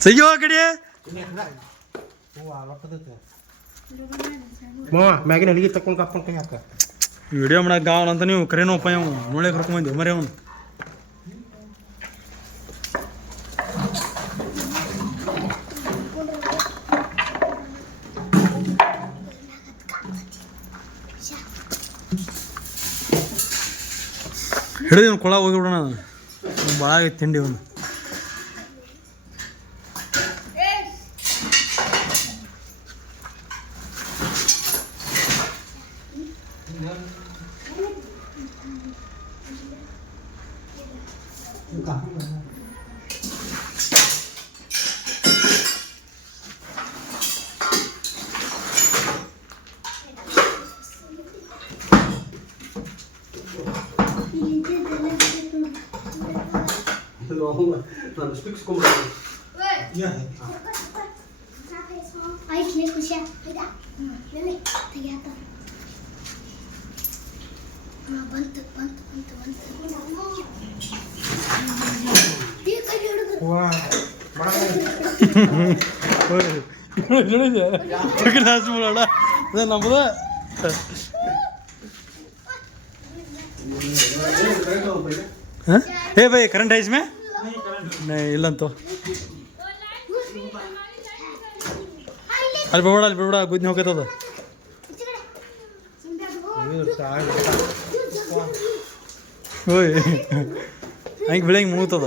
ಆ ಕಡೆ. ಮಾವ ಮ್ಯಾಗಿನ ಅಡಿಗೆ ತಕೊಂಡ್ ಕಪ್ಕೊಂಡ್ ಕೈ ಹಾಕ. ವಿಡಿಯೋ ಮಾಡಕ್ ಗಾವಲ್ ಅಂತ ನೀವು ಕರೆನೋಪ್ಪ ಇವ್ ನೋಡೇ ಕರ್ಕೊಂಬಂದಿ ಮರಿ ಅವ್ನು. ಹಿಡಿದು ಕೊಳ ಹೋಗಿಬಿಡೋಣ. ಭಾಳ ತಿಂಡಿ ಅವನು 有搞不懂。Stuk kom er Ja. Ai, que nem cozinha. Vai dar. Nenê, pegada. Ah, bantu, bantu, bantu, bantu. ಹಾಸಿ ಮಾಡೋಣ ಅದೇ ನಮ್ಮದ ಏ ಬೈ ಕರೆಂಟ್ ಐಸ್ ಮೇ? ಇಲ್ಲಂತ. ಅಲ್ಲಿ ಬಿಡ ಅಲ್ಲಿ ಬಿಡ ಗುದ್ನಿ ಹೋಗತ್ತದ ಓಯ್, ಹಂಗೆ ಬೆಳಗ್ಗೆ ಮುಗುತ್ತದ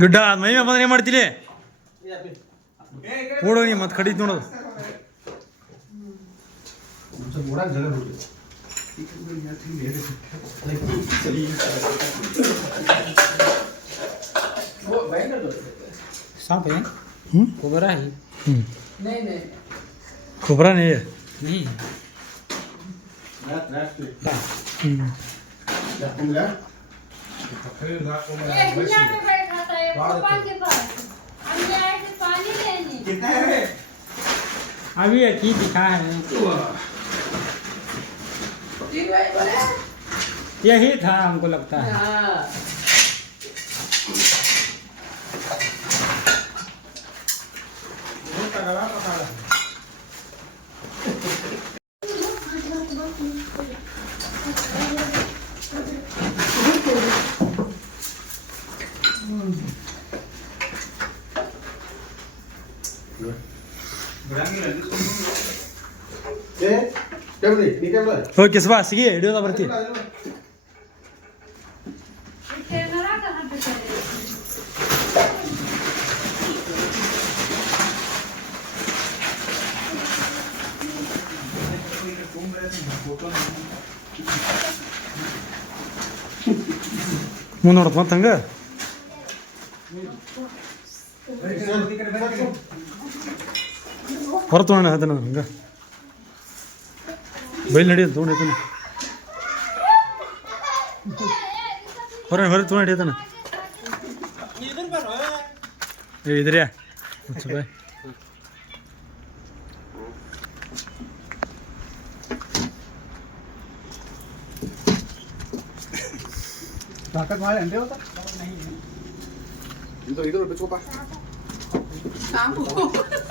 ಗಿಡ್ಡ ಮೈ ಮೇಲೆ ಬಂದ್ರೆ ಏನು ಮಾಡ್ತೀರಿ ನೋಡು ನೀ ಮತ್ತೆ ಕಡಿತ್ ನೋಡೋದು ಮೂಡಾಗ ಜಗ ಬಿಡ್ರಿ सांप है हम्म? कोबरा है हम्म नहीं नहीं खोबरा नहीं है नहीं अभी एक ही। दिखा है यही था हमको लगता है। ಏ Kembali, nikam lagi. Oke semua, segitu. Dia mau berarti. Monorotan. ಹೊರ ತೊಗೊಂಡ ಅದನ್ನು ಹಂಗೆ. ಬೈಲ್ ನಡಿ ತೊಗೊಂಡು ಐತನ ಹೊರ ಹೊರ ತೊಗೊಂಡು ಹಿಡಿಯತಾನ ಏ ಇದ್ರ್ಯಾ? ಬಾಯ್ ಬಿಚ್ಕೋಪ್ಪ. ಆ ಜಾಸ್ತಿ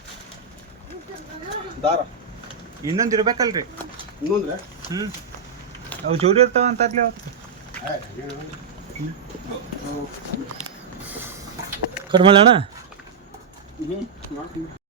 ದಾರ. ಇನ್ನೊಂದು ಇರ್ಬೇಕಲ್ರಿ. ಇನ್ನೊಂದ್ರೆ? ಹ್ಞೂ ಅವು ಜೋಡಿ ಇರ್ತಾವ ಅಂತ ಅವತ್ತು. ಕಟ್ ಮಾಡಿ ಅಣ್ಣ